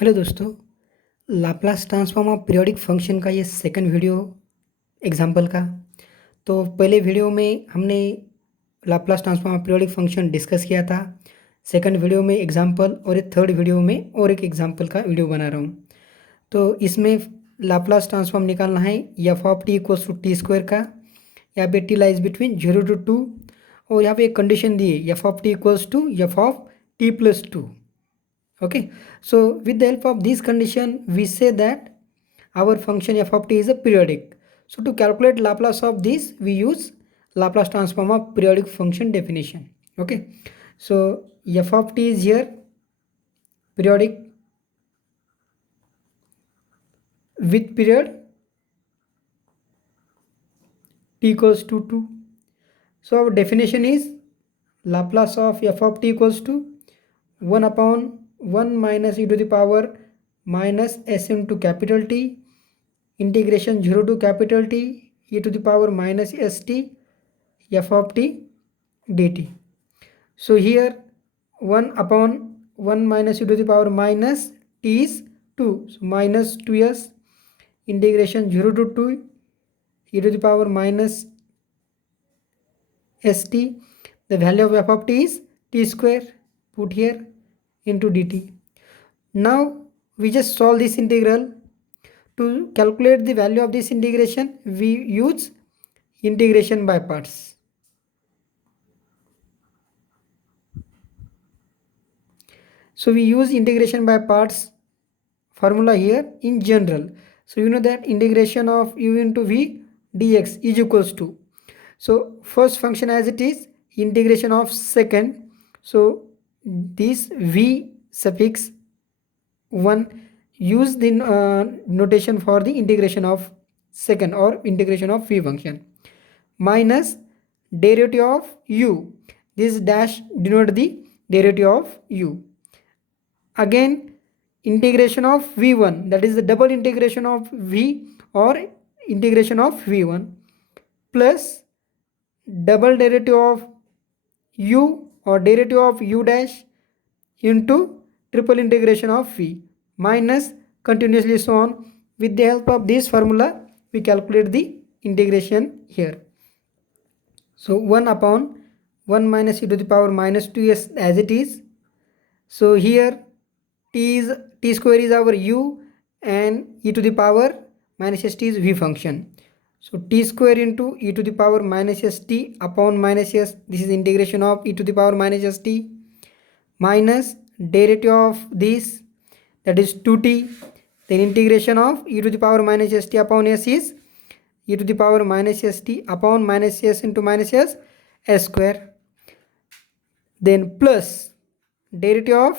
Hello दोस्तों, Laplace transform of periodic function का ये सेकंड वीडियो एग्जाम्पल का। तो पहले वीडियो में हमने Laplace transform of periodic function discuss किया था। सेकंड वीडियो में एग्जाम्पल और ये थर्ड वीडियो में और एक एग्जाम्पल का वीडियो बना रहा हूँ। तो इसमें लाप्लास ट्रांसफॉर्म निकालना है f of t equals to t square का। यहाँ पे टी लाइज बिटवीन 0 to 2 और यहाँ पे एक कंडीशन दी है f of t equals to f of t plus 2। Okay, so with the help of this condition we say that our function f of t is a periodic. So to calculate Laplace of this we use Laplace transform of periodic function definition. Okay, so f of t is here periodic with period t equals to 2. So our definition is Laplace of f of t equals to 1 upon 1 minus e to the power minus s into capital T integration 0 to capital T e to the power minus st f of t dt. So here 1 upon 1 minus e to the power minus t is 2, so minus 2s integration 0 to 2 e to the power minus st. The value of f of t is t square, put here into dt. Now we just solve this integral. To calculate the value of this integration we use integration by parts. So we use integration by parts formula here in general. So you know that integration of u into v dx is equals to, so first function as it is, integration of second, so this v suffix 1 use the notation for the integration of second or integration of v function, minus derivative of u, this dash denote the derivative of u, again integration of v1, that is the double integration of v or integration of v1, plus double derivative of u or derivative of u dash into triple integration of v, minus continuously so on. With the help of this formula we calculate the integration here. So 1 upon 1 minus e to the power minus 2s as it is. So here t square is our u and e to the power minus st is v function. So t square into e to the power minus st upon minus s, this is integration of e to the power minus st, minus derivative of this, that is 2t, then integration of e to the power minus st upon s is e to the power minus st upon minus s into minus s square, then plus derivative of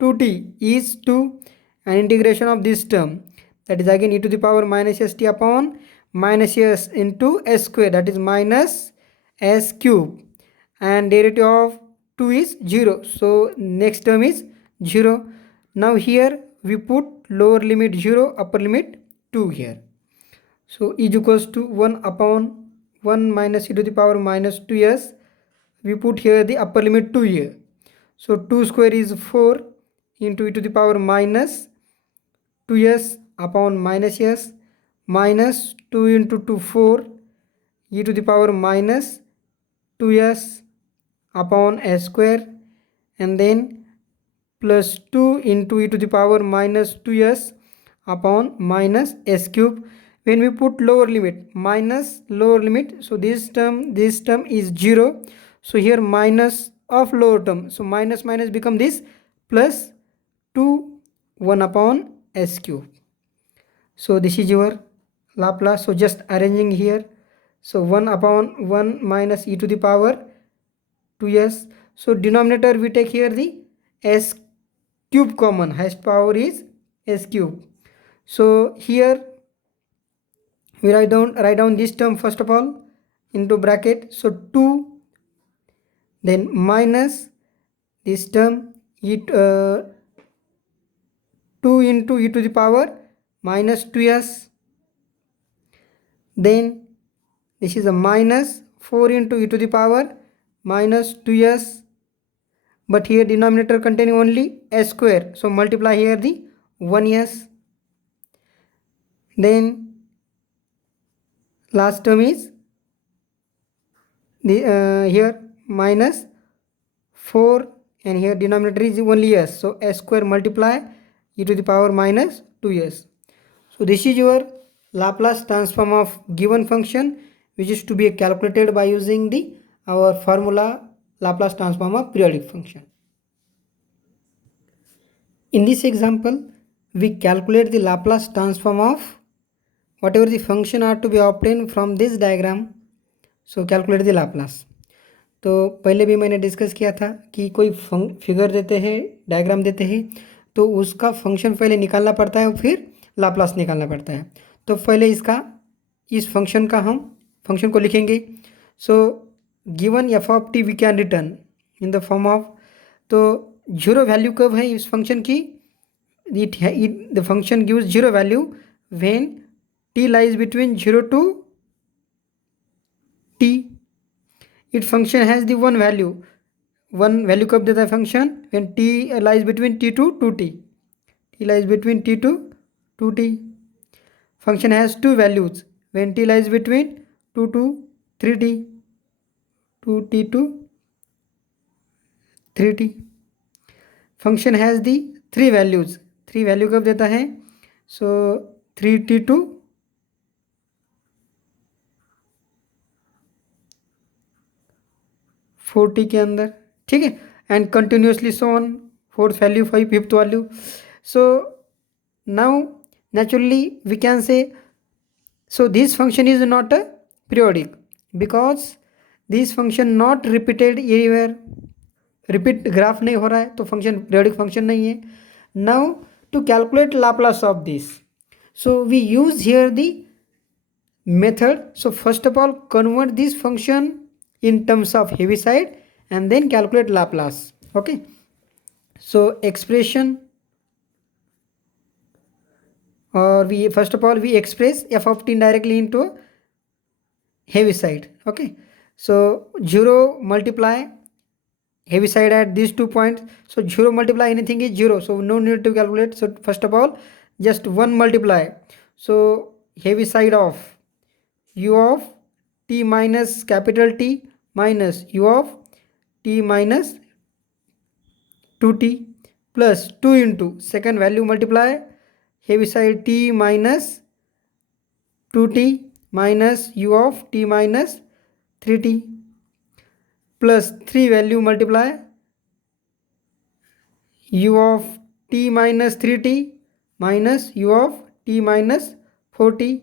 2t is 2 and integration of this term, that is again e to the power minus st upon minus s into s square, that is minus s cube, and derivative of 2 is 0, so next term is 0. Now here we put lower limit 0, upper limit 2 here. So is equals to 1 upon 1 minus e to the power minus 2s, we put here the upper limit 2 here. So 2 square is 4 into e to the power minus 2s upon minus s, minus 2 into 2 4 e to the power minus 2s upon s square, and then plus 2 into e to the power minus 2s upon minus s cube. When we put lower limit minus lower limit, so this term is 0, so here minus of lower term, so minus minus become this plus 2 1 upon s cube. So this is your Laplace. So just arranging here, so 1 upon 1 minus e to the power 2s, so denominator we take here the s cube common, highest power is s cube. So here we write down this term first of all into bracket, so 2, then minus this term 2 into e to the power minus 2s, then this is a minus 4 into e to the power minus 2s, but here denominator containing only s square, so multiply here the 1s. Then last term is the here minus 4, and here denominator is only s, so s square multiply e to the power minus 2s. So this is your Laplace transform of given function, which is to be calculated by using the our formula Laplace transform of periodic function. In this example, we calculate the Laplace transform of whatever the function are to be obtained from this diagram. So calculate the Laplace. तो पहले भी मैंने discuss किया था कि कोई figure देते हैं, डायग्राम देते हैं, तो उसका फंक्शन पहले निकालना पड़ता है, फिर लाप्लास निकालना पड़ता है. तो पहले इस फंक्शन का हम फंक्शन को लिखेंगे. So given F of T V can return in the form of, तो जीरो वैल्यू कब है इस फंक्शन की, the function gives zero value when T lies between 0 to t. It function has the one value कब देता है function, when t lies between t to 2t. t lies between t to 2t. Function has two values when t lies between 2 to 3t. 2t to 3t. Function has the three values. Three value कब देता है, सो 3t to 4t के अंदर, ठीक है, and continuously so on, fourth value, fifth value. So now naturally we can say, so this function is not a periodic because this function not repeated anywhere, repeat graph नहीं हो रहा है, तो function periodic function नहीं है. Now to calculate Laplace of this, so we use here the method. So first of all convert this function in terms of Heaviside and then calculate Laplace. Okay, so expression, or we first of all we express f of t directly into Heaviside. Okay, so 0 multiply Heaviside at these 2 points, so 0 multiply anything is 0, so no need to calculate. So first of all just 1 multiply, so Heaviside of u of t minus capital T minus u of t minus 2t plus 2 into second value multiply Heaviside t minus 2t minus u of t minus 3t plus 3 value multiply u of t minus 3t minus u of t minus 4t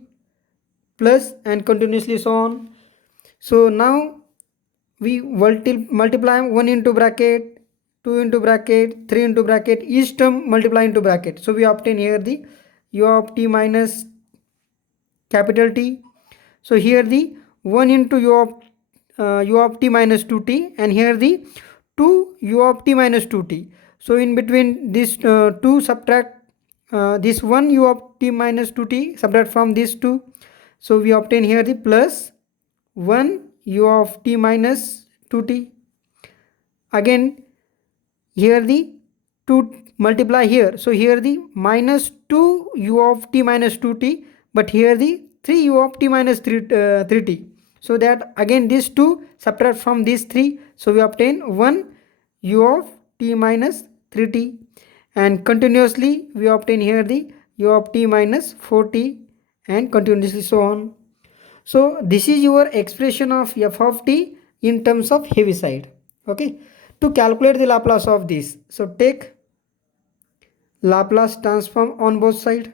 plus, and continuously so on. So now we multiply 1 into bracket, 2 into bracket, 3 into bracket, each term multiply into bracket. So we obtain here the u of t minus capital T. So here the 1 into u of t minus 2t, and here the 2 u of t minus 2t. So in between this 2 subtract this 1 u of t minus 2t, subtract from this 2. So we obtain here the plus 1 u of t minus 2t. Again here the 2 multiply here, so here the minus 2 u of t minus 2t, but here the 3 u of t minus 3t. So that again this 2 subtract from this 3, so we obtain 1 u of t minus 3t, and continuously we obtain here the u of t minus 4t, and continuously so on. So this is your expression of f of t in terms of Heaviside. Okay, to calculate the Laplace of this, so take Laplace transform on both sides.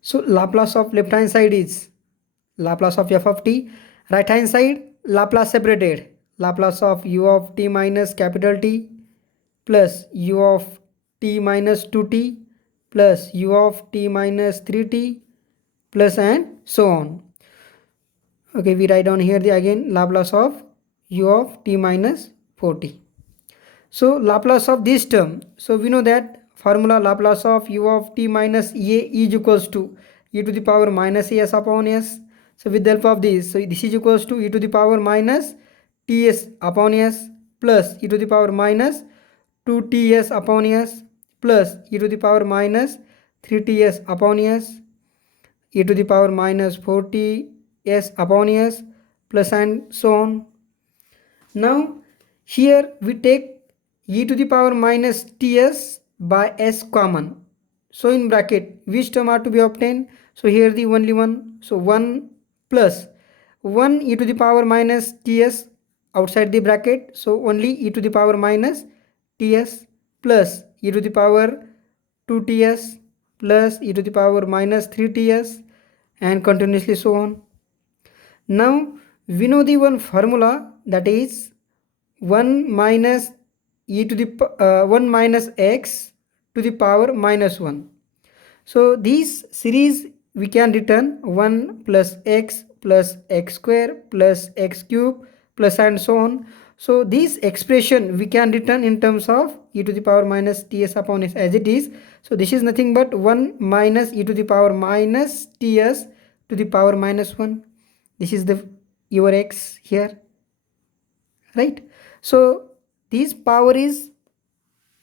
So Laplace of left hand side is Laplace of f of t, right hand side Laplace separated, Laplace of u of t minus capital T plus u of t minus 2t plus u of t minus 3t plus, and so on. Okay, we write down here the again Laplace of u of t minus 4t. So Laplace of this term, so we know that formula Laplace of u of t minus a is equals to e to the power minus as upon s. So with the help of this, so this is equals to e to the power minus ts upon s plus e to the power minus 2ts upon s plus e to the power minus 3ts upon s, e to the power minus 40s upon s, plus and so on. Now here we take e to the power minus ts by s common. So in bracket which term are to be obtained? So here the only one. So 1 plus 1 e to the power minus ts outside the bracket. So only e to the power minus ts plus e to the power 2ts plus e to the power minus 3ts and continuously so on. Now we know the one formula, that is 1 minus 1 minus x to the power minus 1. So this series we can return 1 plus x square plus x cube plus and so on. So this expression we can return in terms of e to the power minus ts upon s as it is. So this is nothing but 1 minus e to the power minus ts to the power minus 1. This is the your x here, right? So this power is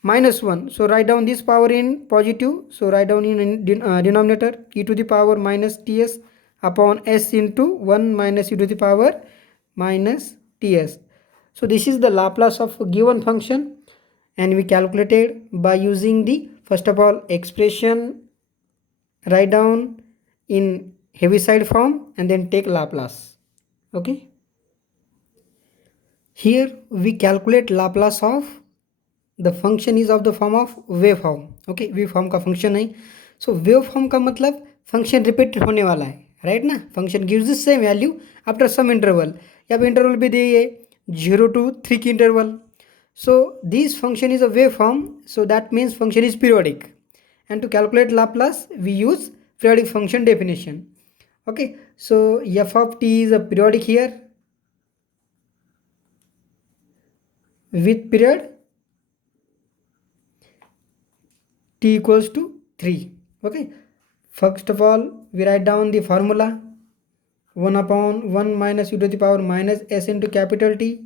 minus 1. So write down this power in positive. So write down in denominator e to the power minus ts upon s into 1 minus e to the power minus ts. So this is the Laplace of a given function, and we calculated by using the first of all expression write down in Heaviside form and then take Laplace. Okay. Here we calculate Laplace of the function is of the form of wave form. Okay, wave form का function है. So wave form का मतलब function repeat होने वाला है, right ना? Function gives the same value after some interval. यहाँ पे interval भी दिए 0 to 3 की interval. So this function is a wave form, so that means function is periodic. And to calculate Laplace, we use periodic function definition. Okay, so f of t is a periodic here with period t equals to 3. Okay, first of all we write down the formula 1 upon 1 minus e to the power minus s into capital T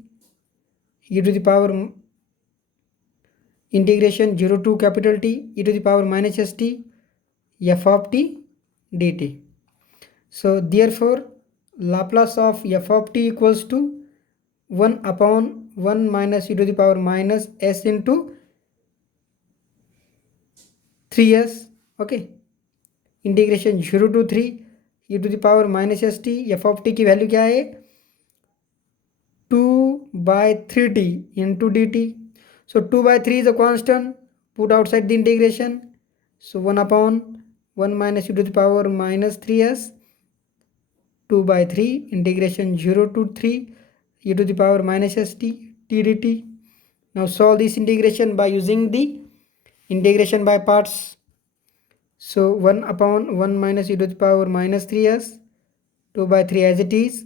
e to the power integration 0 to capital T e to the power minus st f of t dt. So therefore Laplace of f of t equals to 1 upon 1 minus e to the power minus s into 3s. Okay, integration 0 to 3 e to the power minus st f of t की value क्या है 2/3t into dt. So 2/3 is a constant, put outside the integration. So 1 upon 1 minus e to the power minus 3s 2/3 integration 0 to 3 e to the power minus st t dt. Now solve this integration by using the integration by parts. So 1 upon 1 minus e to the power minus 3s 2/3 as it is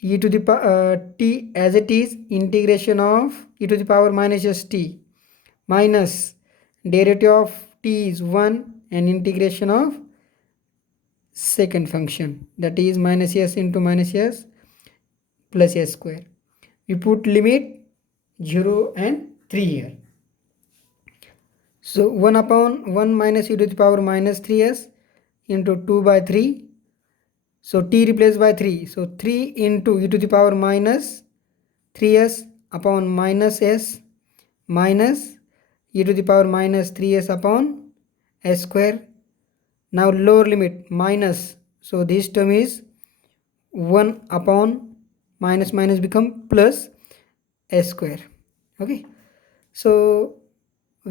e to the t as it is integration of e to the power minus st minus derivative of t is 1 and integration of second function, that is minus s into minus s plus s square. We put limit 0 and 3 here. So 1 upon 1 minus e to the power minus 3s into 2/3. So t replaced by 3. So 3 into e to the power minus 3s upon minus s minus e to the power minus 3s upon s square. Now lower limit minus. So this term is 1 upon minus minus become plus s square. Okay. So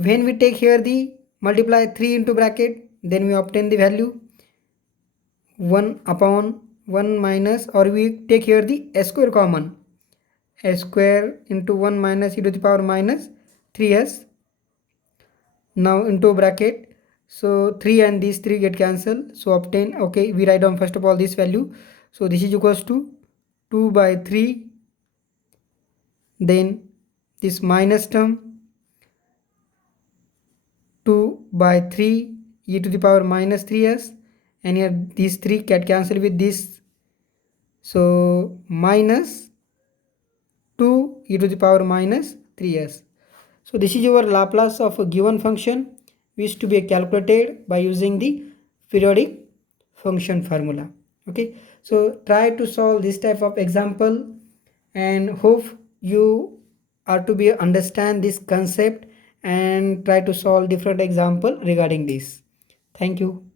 when we take here the multiply 3 into bracket, then we obtain the value 1 upon 1 minus, or we take here the s square common, s square into 1 minus e to the power minus 3s. Now into bracket, so 3 and these 3 get cancelled, so obtain. Okay, we write down first of all this value. So this is equals to 2/3, then this minus term 2/3 e to the power minus 3s, and here these 3 get cancelled with this, so minus 2 e to the power minus 3s. So this is your Laplace of a given function, which to be calculated by using the periodic function formula. Okay, so try to solve this type of example and hope you are to be understand this concept and try to solve different example regarding this. Thank you.